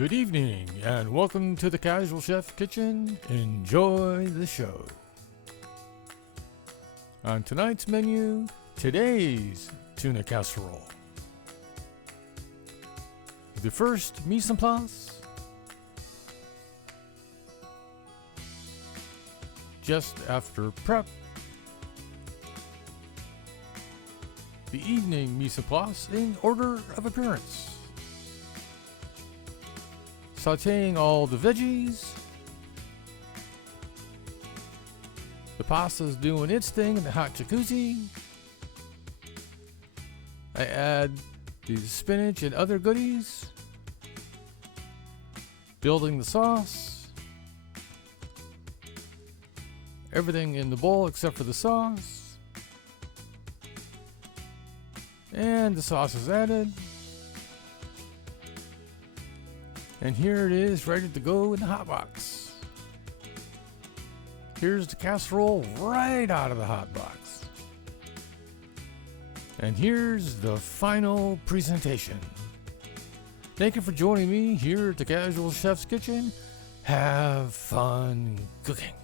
Good evening, and welcome to the Casual Chef Kitchen. Enjoy the show. On tonight's menu, today's tuna casserole. The first mise en place, just after prep. The evening mise en place in order of appearance. Sauteing all the veggies. The pasta's doing its thing in the hot jacuzzi. I add the spinach and other goodies. Building the sauce. Everything in the bowl except for the sauce. And the sauce is added. And here it is, ready to go in the hot box. Here's the casserole right out of the hot box. And here's the final presentation. Thank you for joining me here at the Casual Chef's Kitchen. Have fun cooking.